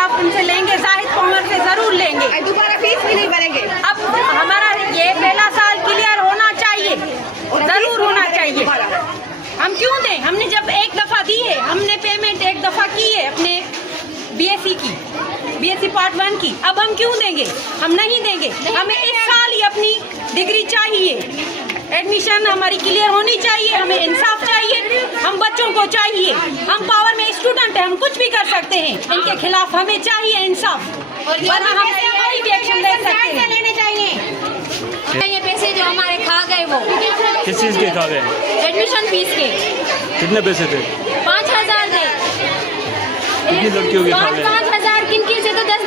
इंसाफ उनसे लेंगे, जाहिद कॉमर से जरूर लेंगे। दोबारा फीस भी नहीं भरेंगे। अब हमारा ये पहला साल क्लियर होना चाहिए, जरूर होना चाहिए। हम क्यों दें? हमने जब एक दफा दी है, हमने पेमेंट एक दफा की है अपने बीएससी की, बीएससी पार्ट 1 की, अब हम क्यों देंगे? हम नहीं देंगे। हमें इस साल ही अपनी डिग्री चाहिए, एडमिशन हमारी क्लियर होनी चाहिए, हमें इंसाफ चाहिए, हम बच्चों को चाहिए। हम पावर में स्टूडेंट हैं, हम कुछ भी कर सकते हैं, इनके खिलाफ हमें चाहिए इंसाफ, वरना हम कोई भी एक्शन ले सकते हैं। लेने चाहिए ये पैसे जो हमारे खा गए वो किस चीज़ के खा गए? एडमिशन फीस के। कितने पैसे थे? 5,000 थे। कितनी लड़कियों के खा गए? 5,000 किन से तो 10